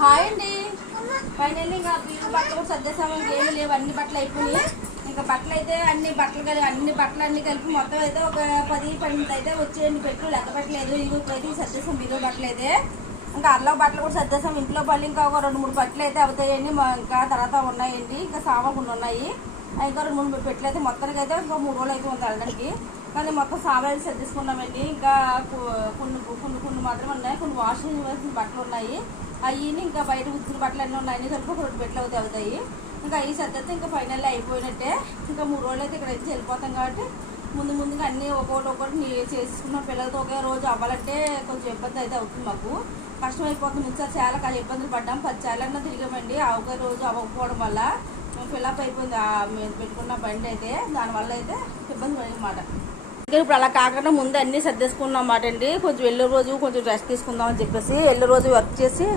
Hi అండి. Finally ఇంకా బియ్యం బట్టలు కూడా సర్దేశాము. ఇంకేమీ లేవు, అన్ని బట్టలు అయిపోయినాయి. ఇంకా బట్టలు అయితే అన్ని బట్టలు కలిపి మొత్తం అయితే ఒక 10-12 అయితే వచ్చేయండి. పెట్టులు లెక్క పెట్టలేదు. ఇవి సర్దేశాం బియ్యం బట్టలు అయితే. ఇంకా అరలో బట్టలు కూడా సర్దేశాం. ఇంట్లో పళ్ళు ఇంకా ఒక 2-3 బట్టలు అయితే అవుతాయండి. ఇంకా తర్వాత ఉన్నాయండి, ఇంకా సామాన్లు ఉన్నాయి. ఇంకా 2-3 పెట్టలు అయితే మొత్తానికి అయితే ఇంకా 3 రోజులు అయితే ఉంది వెళ్ళడానికి. కానీ మొత్తం సామాన్లు సర్దేసుకున్నామండి. ఇంకా కొన్ని మాత్రమే ఉన్నాయి. కొన్ని వాషింగ్ వేసిన బట్టలు ఉన్నాయి. అవి ఇంకా బయట ఉత్తున్న బట్టలు అన్నీ ఉన్నాయి. అన్ని కలిపి ఒక 2 పెట్టలు అవుతాయి. ఇంకా అవి సర్దితే ఇంకా ఫైనల్ అయిపోయినట్టే. ఇంకా 3 రోజులు అయితే ఇక్కడ అయితే వెళ్ళిపోతాం కాబట్టి ముందుగా అన్నీ ఒక్కొక్కటి చేసుకున్నాం. పిల్లలతో ఒకే రోజు అవ్వాలంటే కొంచెం ఇబ్బంది అయితే అవుతుంది. మాకు కష్టం అయిపోతుంది. ముందు చాలా ఇబ్బందులు పడ్డాం. 10 సార్లన్నా తిరిగామండి. ఒకే రోజు అవ్వకపోవడం వల్ల మేము ఫిల్అప్ అయిపోయింది. మేము పెట్టుకున్న బండి అయితే దానివల్ల అయితే ఇబ్బంది పడిందన్నమాట. ఇప్పుడు అలా కాకుండా ముందు అన్నీ సర్దేసుకున్నాం అన్నమాట అండి. కొంచెం వెళ్ళే రోజు కొంచెం రెస్ట్ తీసుకుందాం అని చెప్పేసి వెళ్ళే రోజు వర్క్ చేసి